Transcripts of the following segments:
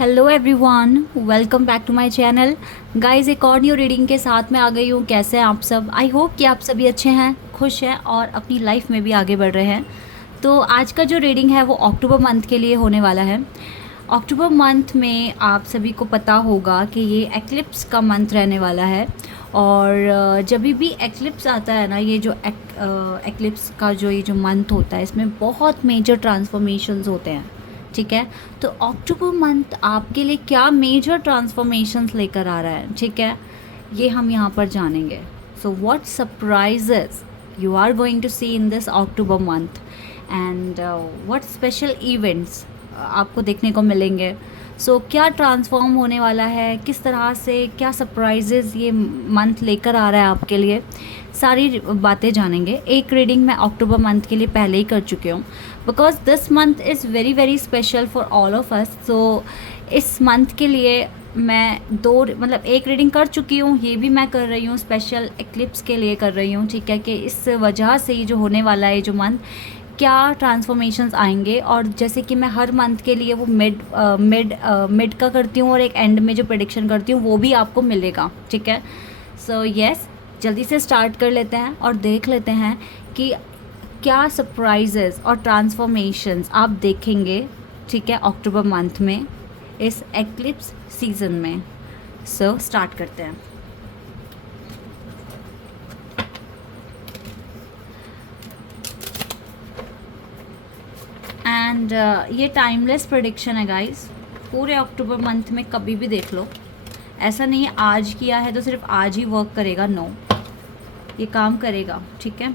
Hello everyone, welcome back to my channel. Guys, एक और new reading के साथ मैं आ गई हूँ। कैसे हैं आप सब? आई होप कि आप सभी अच्छे हैं, खुश हैं और अपनी लाइफ में भी आगे बढ़ रहे हैं। तो आज का जो रीडिंग है वो अक्टूबर मंथ के लिए होने वाला है। अक्टूबर मंथ में आप सभी को पता होगा कि ये एक्लिप्स का मंथ रहने वाला है। और जब भी एक्लिप्स आता है ना, ये जो एक्लिप्स का जो ये जो मंथ होता है, इसमें बहुत मेजर ट्रांसफॉर्मेशंस होते हैं। ठीक है, तो अक्टूबर मंथ आपके लिए क्या मेजर ट्रांसफॉर्मेशंस लेकर आ रहा है, ठीक है, ये हम यहाँ पर जानेंगे। So what surprises you are going to see in this October month and what special events आपको देखने को मिलेंगे। क्या ट्रांसफॉर्म होने वाला है, किस तरह से क्या सरप्राइजेज़ ये मंथ लेकर आ रहा है आपके लिए, सारी बातें जानेंगे। एक रीडिंग मैं अक्टूबर मंथ के लिए पहले ही कर चुकी हूँ, because this month is very very special for all of us. इस मंथ के लिए मैं एक रीडिंग कर चुकी हूँ, ये भी मैं कर रही हूँ, स्पेशल एक्लिप्स के लिए कर रही हूँ। ठीक है, कि इस वजह से ये जो होने वाला है, जो मंथ क्या ट्रांसफॉर्मेशंस आएंगे। और जैसे कि मैं हर मंथ के लिए वो मिड का करती हूँ और एक एंड में जो प्रेडिक्शन करती हूँ वो भी आपको मिलेगा। ठीक है, यस, जल्दी से स्टार्ट कर लेते हैं और देख लेते हैं कि क्या सरप्राइजेस और ट्रांसफॉर्मेशंस आप देखेंगे, ठीक है, अक्टूबर मंथ में, इस एक्लिप्स सीज़न में। स्टार्ट करते हैं। एंड ये टाइमलेस प्रेडिक्शन है गाइस, पूरे अक्टूबर मंथ में कभी भी देख लो। ऐसा नहीं है आज किया है तो सिर्फ आज ही वर्क करेगा, नो, ये काम करेगा। ठीक है,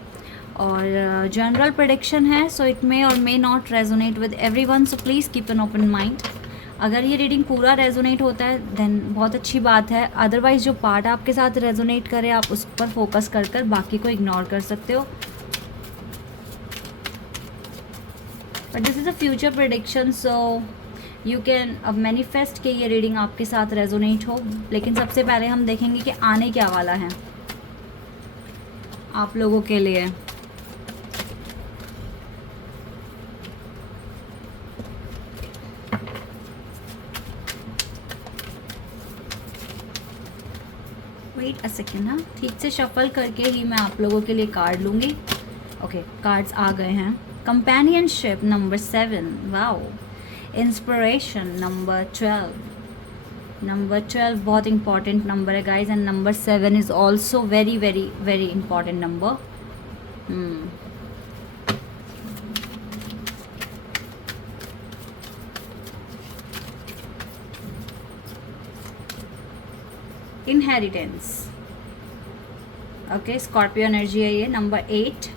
और जनरल प्रेडिक्शन है, सो इट मे और may not resonate with everyone, so please keep an open mind. अगर ये रीडिंग पूरा रेजोनेट होता है देन बहुत अच्छी बात है, अदरवाइज़ जो पार्ट आपके साथ रेजोनेट करे आप उस पर फोकस कर बाकी को इग्नोर कर सकते हो। But this is a future prediction, so you can अब मैनिफेस्ट कि ये रीडिंग आपके साथ रेजोनेट हो। लेकिन सबसे पहले हम देखेंगे कि आने क्या वाला है आप लोगों के लिए। वेट अ सेकेंड ना, ठीक से शफल करके ही मैं आप लोगों के लिए कार्ड लूँगी। ओके, कार्ड्स आ गए हैं। Companionship number 7, wow. Inspiration number 12 बहुत इंपॉर्टेंट नंबर है guys, and number 7 is also very very very important number. Inheritance, okay, Scorpio energy है ये। नंबर 8,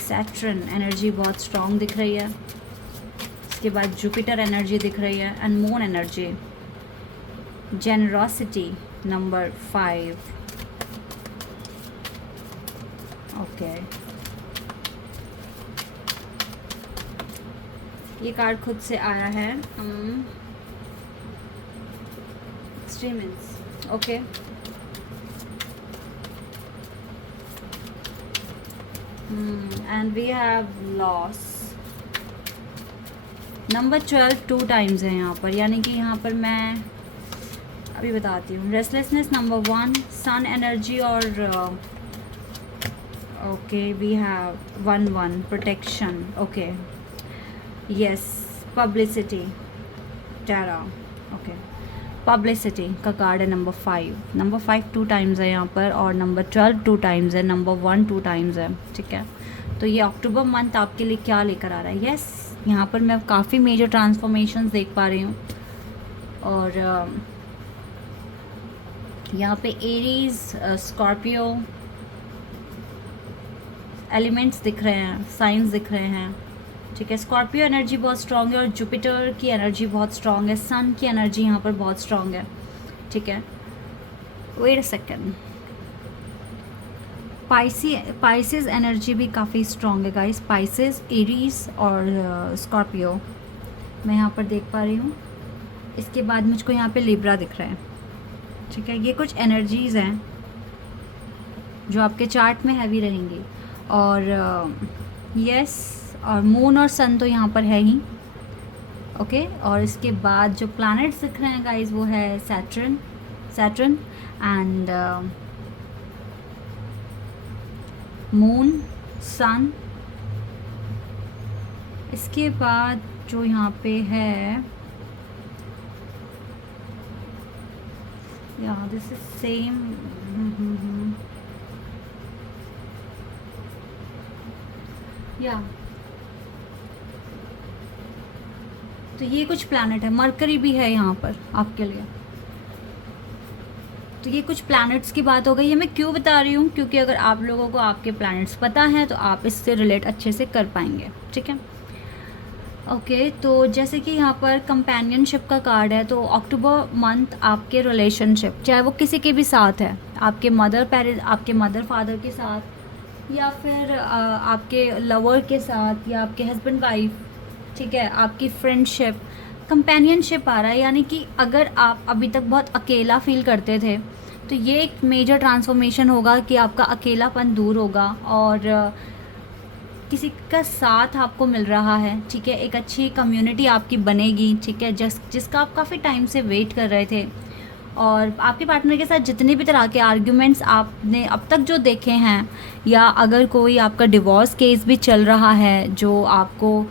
सैटर्न एनर्जी बहुत स्ट्रॉन्ग दिख रही है। इसके बाद जुपिटर एनर्जी दिख रही है, and moon energy. Generosity number 5, okay. ये कार्ड खुद से आया है, एक्सट्रीमिंस, okay. And we have loss. Number 12 2 times है यहाँ पर, यानी कि यहाँ पर मैं अभी बताती हूँ। रेस्टलेसनेस नंबर 1, सन एनर्जी, और okay we have 1 protection, okay, yes, publicity, terra, okay. Publicity का कार्ड है नंबर 5 2 टाइम्स है यहाँ पर, और नंबर 12 2 टाइम्स है, नंबर 1 2 टाइम्स है। ठीक है, तो ये अक्टूबर मंथ आपके लिए क्या लेकर आ रहा है। यस, यहाँ पर मैं काफ़ी मेजर ट्रांसफॉर्मेशंस देख पा रही हूँ। और यहाँ पे एरीज, स्कॉर्पियो एलिमेंट्स दिख रहे हैं, साइंस दिख रहे हैं। ठीक है, स्कॉर्पियो एनर्जी बहुत स्ट्रॉन्ग है, और जुपिटर की एनर्जी बहुत स्ट्रॉन्ग है, सन की एनर्जी यहाँ पर बहुत स्ट्रॉन्ग है। ठीक है, wait a second. Pisces energy भी काफ़ी स्ट्रॉन्ग है गाइस, पाइसेस, एरीज और स्कॉर्पियो मैं यहाँ पर देख पा रही हूँ। इसके बाद मुझको यहाँ पे लिब्रा दिख रहा है। ठीक है, ये कुछ एनर्जीज़ हैं जो आपके चार्ट में हैवी रहेंगी। और यस, और मून और सन तो यहाँ पर है ही, ओके। और इसके बाद जो प्लैनेट्स दिख रहे हैं गाइस वो है सैटर्न, सैटर्न एंड मून, सन। इसके बाद जो यहाँ पे है, या दिस इज सेम, या तो ये कुछ प्लैनेट है, मरकरी भी है यहाँ पर आपके लिए। तो ये कुछ प्लैनेट्स की बात हो गई है। मैं क्यों बता रही हूँ, क्योंकि अगर आप लोगों को आपके प्लैनेट्स पता हैं तो आप इससे रिलेट अच्छे से कर पाएंगे, ठीक है। ओके तो जैसे कि यहाँ पर कंपेनियनशिप का कार्ड है, तो अक्टूबर मंथ आपके रिलेशनशिप, चाहे वो किसी के भी साथ है, आपके आपके मदर फादर के साथ, या फिर आपके लवर के साथ, या आपके हस्बैंड वाइफ, ठीक है, आपकी फ्रेंडशिप, कंपेनियनशिप आ रहा है। यानी कि अगर आप अभी तक बहुत अकेला फील करते थे तो ये एक मेजर ट्रांसफॉर्मेशन होगा कि आपका अकेलापन दूर होगा और किसी का साथ आपको मिल रहा है, ठीक है। एक अच्छी कम्युनिटी आपकी बनेगी, ठीक है, जिसका आप काफ़ी टाइम से वेट कर रहे थे। और आपके पार्टनर के साथ जितने भी तरह के आर्ग्यूमेंट्स आपने अब तक जो देखे हैं, या अगर कोई आपका डिवोर्स केस भी चल रहा है जो आपको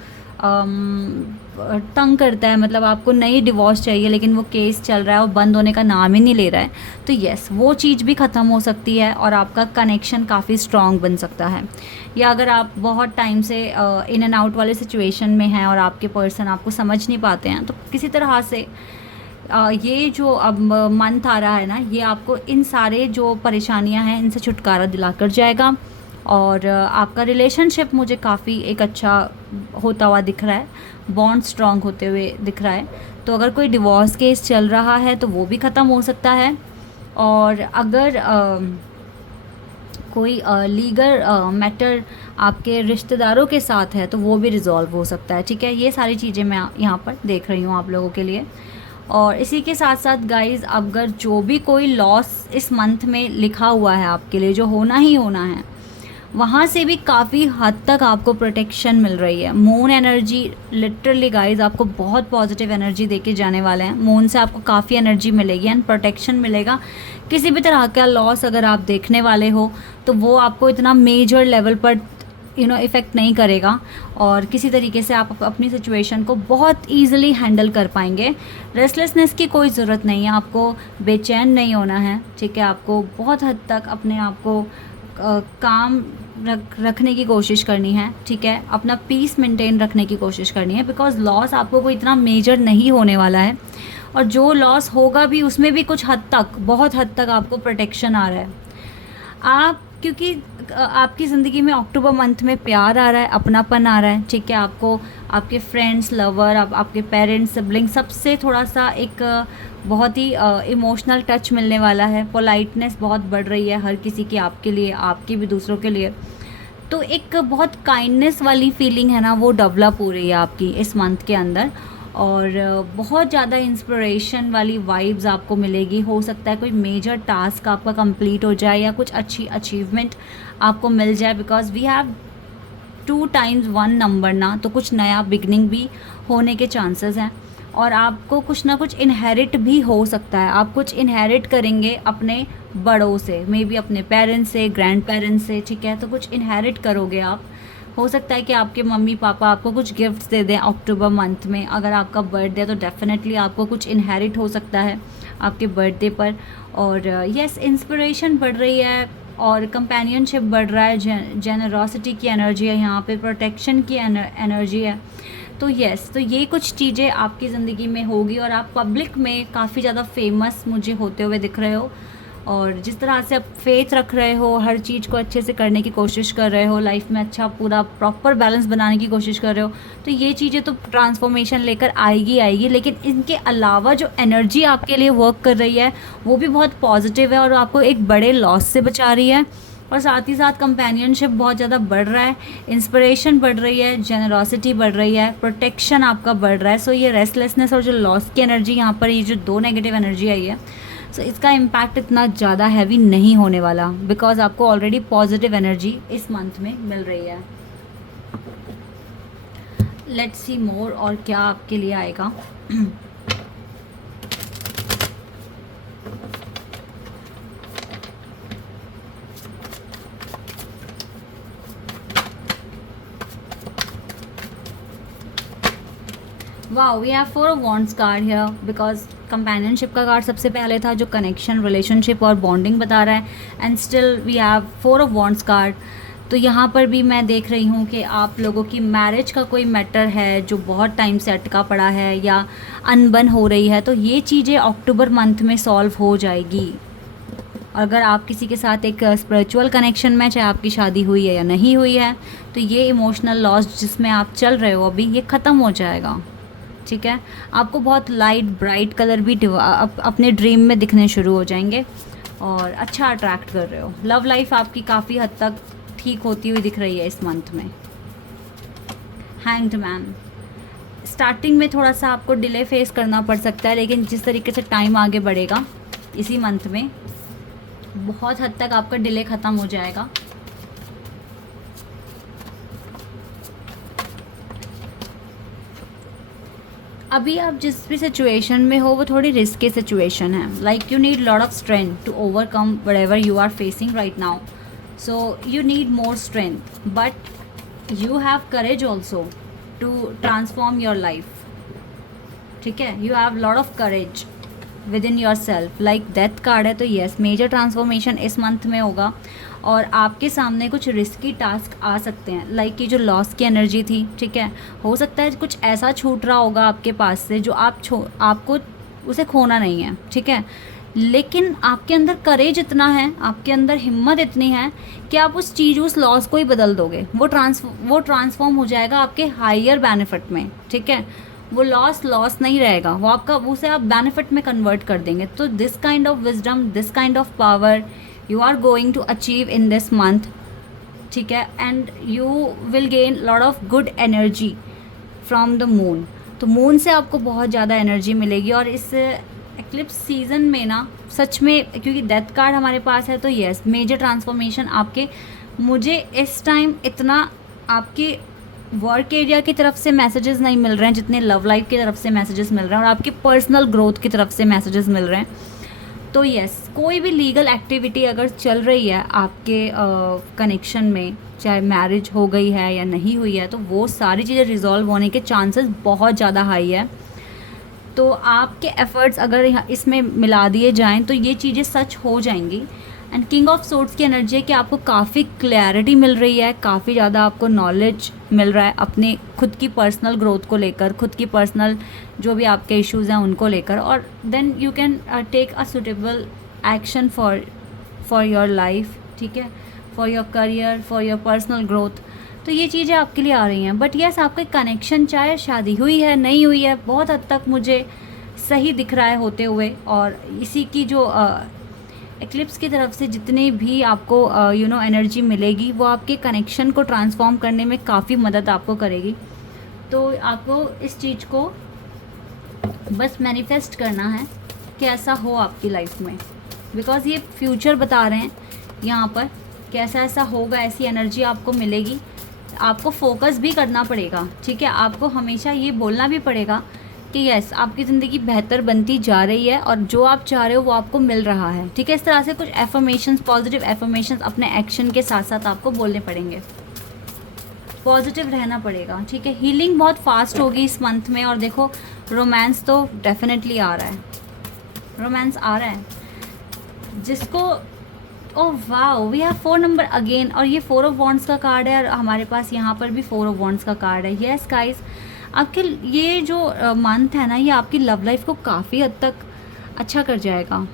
तंग करता है, मतलब आपको नई डिवोर्स चाहिए लेकिन वो केस चल रहा है और बंद होने का नाम ही नहीं ले रहा है, तो यस वो चीज़ भी ख़त्म हो सकती है और आपका कनेक्शन काफ़ी स्ट्रॉन्ग बन सकता है। या अगर आप बहुत टाइम से इन एंड आउट वाले सिचुएशन में हैं और आपके पर्सन आपको समझ नहीं पाते हैं, तो किसी तरह से ये जो अब मंथ आ रहा है ना, ये आपको इन सारे जो परेशानियां हैं इनसे छुटकारा दिला कर जाएगा। और आपका रिलेशनशिप मुझे काफ़ी एक अच्छा होता हुआ दिख रहा है, बॉन्ड स्ट्रॉन्ग होते हुए दिख रहा है। तो अगर कोई डिवोर्स केस चल रहा है तो वो भी ख़त्म हो सकता है। और अगर कोई लीगल मैटर आपके रिश्तेदारों के साथ है तो वो भी रिजॉल्व हो सकता है, ठीक है। ये सारी चीज़ें मैं यहाँ पर देख रही हूँ आप लोगों के लिए। और इसी के साथ साथ गाइस, अगर जो भी कोई लॉस इस मंथ में लिखा हुआ है आपके लिए, जो होना ही होना है, वहाँ से भी काफ़ी हद तक आपको प्रोटेक्शन मिल रही है। मून एनर्जी लिटरली गाइस आपको बहुत पॉजिटिव एनर्जी देके जाने वाले हैं। मून से आपको काफ़ी एनर्जी मिलेगी एंड प्रोटेक्शन मिलेगा। किसी भी तरह का लॉस अगर आप देखने वाले हो तो वो आपको इतना मेजर लेवल पर इफ़ेक्ट नहीं करेगा और किसी तरीके से आप अपनी सिचुएशन को बहुत ईजिली हैंडल कर पाएंगे। रेस्टलेसनेस की कोई ज़रूरत नहीं है, आपको बेचैन नहीं होना है, ठीक है। आपको बहुत हद तक अपने आप को काम रखने की कोशिश करनी है, ठीक है। अपना पीस मेंटेन रखने की कोशिश करनी है, बिकॉज लॉस आपको कोई इतना मेजर नहीं होने वाला है। और जो लॉस होगा भी उसमें भी कुछ हद तक, बहुत हद तक आपको प्रोटेक्शन आ रहा है। आप क्योंकि आपकी ज़िंदगी में अक्टूबर मंथ में प्यार आ रहा है, अपनापन आ रहा है, ठीक है। आपको आपके फ्रेंड्स, लवर, आपके पेरेंट्स, सिबलिंग, सबसे थोड़ा सा एक बहुत ही इमोशनल टच मिलने वाला है। पोलाइटनेस बहुत बढ़ रही है हर किसी की, आपके लिए, आपकी भी दूसरों के लिए। तो एक बहुत काइंडनेस वाली फीलिंग है ना, वो डेवलप हो रही है आपकी इस मंथ के अंदर। और बहुत ज़्यादा इंस्पिरेशन वाली वाइब्स आपको मिलेगी। हो सकता है कोई मेजर टास्क आपका कंप्लीट हो जाए या कुछ अच्छी अचीवमेंट आपको मिल जाए, because we have 2 times 1 number ना, तो कुछ नया बिगनिंग भी होने के चांसेस हैं। और आपको कुछ ना कुछ इनहेरिट भी हो सकता है। आप कुछ इनहेरिट करेंगे अपने बड़ों से, मे बी अपने पेरेंट्स से, ग्रैंड पेरेंट्स से, ठीक है। तो कुछ इनहेरिट करोगे आप। हो सकता है कि आपके मम्मी पापा आपको कुछ गिफ्ट्स दे दें अक्टूबर मंथ में। अगर आपका बर्थडे है तो डेफिनेटली आपको कुछ इनहेरिट हो सकता है आपके बर्थडे पर। और यस, इंस्पिरेशन बढ़ रही है और कंपेनियनशिप बढ़ रहा है, जेनरोसिटी की एनर्जी है यहाँ पे, प्रोटेक्शन की एनर्जी है। तो यस, तो ये कुछ चीज़ें आपकी ज़िंदगी में होगी और आप पब्लिक में काफ़ी ज़्यादा फेमस मुझे होते हुए दिख रहे हो। और जिस तरह से आप फेथ रख रहे हो, हर चीज़ को अच्छे से करने की कोशिश कर रहे हो, लाइफ में अच्छा पूरा प्रॉपर बैलेंस बनाने की कोशिश कर रहे हो, तो ये चीज़ें तो ट्रांसफॉर्मेशन लेकर आएगी। लेकिन इनके अलावा जो एनर्जी आपके लिए वर्क कर रही है वो भी बहुत पॉजिटिव है और आपको एक बड़े लॉस से बचा रही है। और साथ ही साथ कंपेनियनशिप बहुत ज़्यादा बढ़ रहा है, इंस्पिरेशन बढ़ रही है, जेनरोसिटी बढ़ रही है, प्रोटेक्शन आपका बढ़ रहा है। सो ये रेस्टलेसनेस और जो लॉस की एनर्जी यहाँ पर, ये जो 2 नेगेटिव एनर्जी आई है, सो इसका इम्पैक्ट इतना ज़्यादा हैवी नहीं होने वाला, बिकॉज आपको ऑलरेडी पॉजिटिव एनर्जी इस मंथ में मिल रही है। लेट्स सी मोर और क्या आपके लिए आएगा। Wow, we have 4 of wands card here because companionship का कार्ड सबसे पहले था जो कनेक्शन, रिलेशनशिप और बॉन्डिंग बता रहा है, and still we have 4 of wands card. तो यहाँ पर भी मैं देख रही हूँ कि आप लोगों की मैरिज का कोई मैटर है जो बहुत टाइम से अटका पड़ा है या अनबन हो रही है, तो ये चीज़ें अक्टूबर मंथ में सॉल्व हो जाएगी। अगर आप किसी के साथ एक स्पिरिचुअल कनेक्शन में, चाहे आपकी शादी हुई है या नहीं हुई है, तो ये इमोशनल लॉस जिसमें आप चल रहे हो अभी, ये ख़त्म हो जाएगा। ठीक है, आपको बहुत लाइट ब्राइट कलर भी अपने ड्रीम में दिखने शुरू हो जाएंगे और अच्छा अट्रैक्ट कर रहे हो। लव लाइफ आपकी काफ़ी हद तक ठीक होती हुई दिख रही है इस मंथ में। हैंग्ड मैन, स्टार्टिंग में थोड़ा सा आपको डिले फेस करना पड़ सकता है, लेकिन जिस तरीके से टाइम आगे बढ़ेगा इसी मंथ में बहुत हद तक आपका डिले ख़त्म हो जाएगा। अभी आप जिस भी सिचुएशन में हो वो थोड़ी रिस्की सिचुएशन है, like you need lot of strength to overcome whatever you are facing right now. So you need more strength, but you have courage also to transform your life. ठीक है, you have lot of courage within yourself. Like death card है, तो yes, major transformation इस month में होगा और आपके सामने कुछ रिस्की टास्क आ सकते हैं, लाइक ये जो लॉस की एनर्जी थी। ठीक है, हो सकता है कुछ ऐसा छूट रहा होगा आपके पास से जो आपको उसे खोना नहीं है। ठीक है, लेकिन आपके अंदर करेज इतना है, आपके अंदर हिम्मत इतनी है कि आप उस चीज़, उस लॉस को ही बदल दोगे। वो ट्रांसफॉर्म हो जाएगा आपके हायर बेनिफिट में। ठीक है, वो लॉस नहीं रहेगा, वो आपका, उसे आप बेनिफिट में कन्वर्ट कर देंगे। तो this kind of wisdom, this kind of power you are going to achieve in this month. ठीक है, and you will gain lot of good energy from the moon. तो मून से आपको बहुत ज़्यादा एनर्जी मिलेगी और इस एक्लिप्स सीजन में ना सच में, क्योंकि डेथ कार्ड हमारे पास है, तो येस, मेजर ट्रांसफॉर्मेशन आपके, मुझे इस टाइम इतना आपके वर्क एरिया की तरफ से मैसेजेस नहीं मिल रहे हैं जितने लव लाइफ की तरफ से मैसेजेस मिल रहे हैं और आपकी पर्सनल ग्रोथ की तरफ से मैसेजेस मिल रहे हैं। तो यस, कोई भी लीगल एक्टिविटी अगर चल रही है आपके कनेक्शन में, चाहे मैरिज हो गई है या नहीं हुई है, तो वो सारी चीज़ें रिजॉल्व होने के चांसेस बहुत ज़्यादा हाई है। तो आपके एफर्ट्स अगर इसमें मिला दिए जाएं तो ये चीज़ें सच हो जाएंगी। एंड किंग ऑफ सोर्ड्स की एनर्जी है कि आपको काफ़ी क्लैरिटी मिल रही है, काफ़ी ज़्यादा आपको नॉलेज मिल रहा है अपने खुद की पर्सनल ग्रोथ को लेकर, खुद की पर्सनल जो भी आपके इश्यूज़ हैं उनको लेकर, और then you can take a suitable action for your life. ठीक है, for your career, for your personal growth. तो ये चीज़ें आपके लिए आ रही हैं। बट यस, आपका कनेक्शन चाहे शादी हुई है नहीं हुई है, बहुत हद तक मुझे सही दिख रहा है होते हुए। और इसी की जो एक्लिप्स की तरफ से जितने भी आपको एनर्जी मिलेगी, वो आपके कनेक्शन को ट्रांसफॉर्म करने में काफ़ी मदद आपको करेगी। तो आपको इस चीज़ को बस मैनिफेस्ट करना है कि ऐसा हो आपकी लाइफ में, बिकॉज़ ये फ्यूचर बता रहे हैं यहाँ पर कि ऐसा ऐसा होगा, ऐसी एनर्जी आपको मिलेगी। आपको फोकस भी करना पड़ेगा। ठीक है, आपको हमेशा ये बोलना भी पड़ेगा कि यस, आपकी ज़िंदगी बेहतर बनती जा रही है और जो आप चाह रहे हो वो आपको मिल रहा है। ठीक है, इस तरह से कुछ एफर्मेशंस, पॉजिटिव एफर्मेशंस अपने एक्शन के साथ साथ आपको बोलने पड़ेंगे, पॉजिटिव रहना पड़ेगा। ठीक है, हीलिंग बहुत फास्ट होगी इस मंथ में। और देखो, रोमांस तो डेफिनेटली आ रहा है, रोमांस आ रहा है जिसको, oh wow, we have 4 number again. और ये 4 ऑफ वॉन्ड्स का कार्ड है और हमारे पास यहाँ पर भी 4 ऑफ वॉन्ड्स का कार्ड है। यस गाइस, आपके ये जो मंथ है ना, ये आपकी लव लाइफ को काफ़ी हद तक अच्छा कर जाएगा।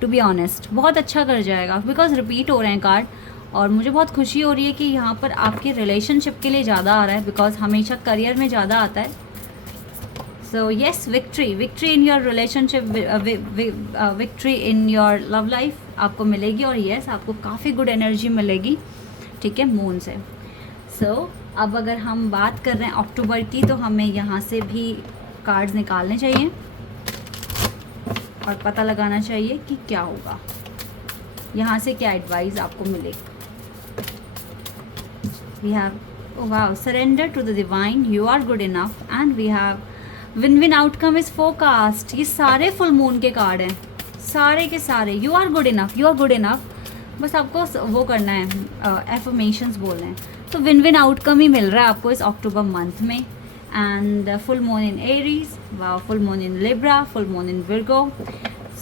टू बी ऑनेस्ट, बहुत अच्छा कर जाएगा, बिकॉज रिपीट हो रहे हैं कार्ड। और मुझे बहुत खुशी हो रही है कि यहाँ पर आपके रिलेशनशिप के लिए ज़्यादा आ रहा है, बिकॉज हमेशा करियर में ज़्यादा आता है। So yes, victory in your relationship, victory in your love life आपको मिलेगी। और येस, आपको काफ़ी गुड एनर्जी मिलेगी। ठीक है, मून से। सो अब अगर हम बात कर रहे हैं अक्टूबर की, तो हमें यहाँ से भी कार्ड्स निकालने चाहिए और पता लगाना चाहिए कि क्या होगा, यहाँ से क्या एडवाइस आपको मिलेगी। We have, Wow, surrender to the divine, you are good enough, and we have win win outcome is forecast. ये सारे फुल मून के कार्ड हैं, सारे के सारे। You are good enough, you are good enough, बस आपको वो करना है, एफर्मेशंस बोलना है। तो विन विन आउटकम ही मिल रहा है आपको इस अक्टूबर मंथ में। And full moon in Aries, वाह, full moon in Libra, full moon in Virgo.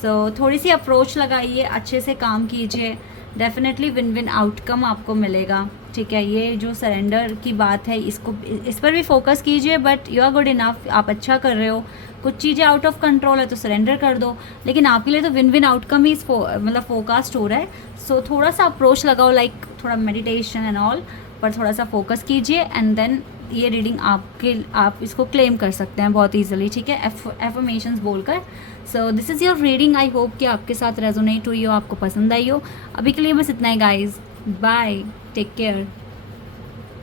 So थोड़ी सी अप्रोच लगाइए, अच्छे से काम कीजिए, डेफिनेटली विन विन आउटकम आपको मिलेगा। ठीक है, ये जो सरेंडर की बात है, इस पर भी फोकस कीजिए, but you are good enough, आप अच्छा कर रहे हो। कुछ चीज़ें आउट ऑफ कंट्रोल है तो सरेंडर कर दो, लेकिन आपके लिए तो विन विन आउटकम ही मतलब फोकस्ड हो रहा है। सो थोड़ा सा अप्रोच लगाओ, लाइक थोड़ा मेडिटेशन एंड ऑल, पर थोड़ा सा फोकस कीजिए, एंड देन ये रीडिंग आप इसको क्लेम कर सकते हैं बहुत ईजिली। ठीक है, एफर्मेशंस बोलकर। So this is your reading, I hope कि आपके साथ रेजोनेट हुई हो, आपको पसंद आई हो। अभी के लिए बस इतना ही गाइज, बाय, टेक केयर।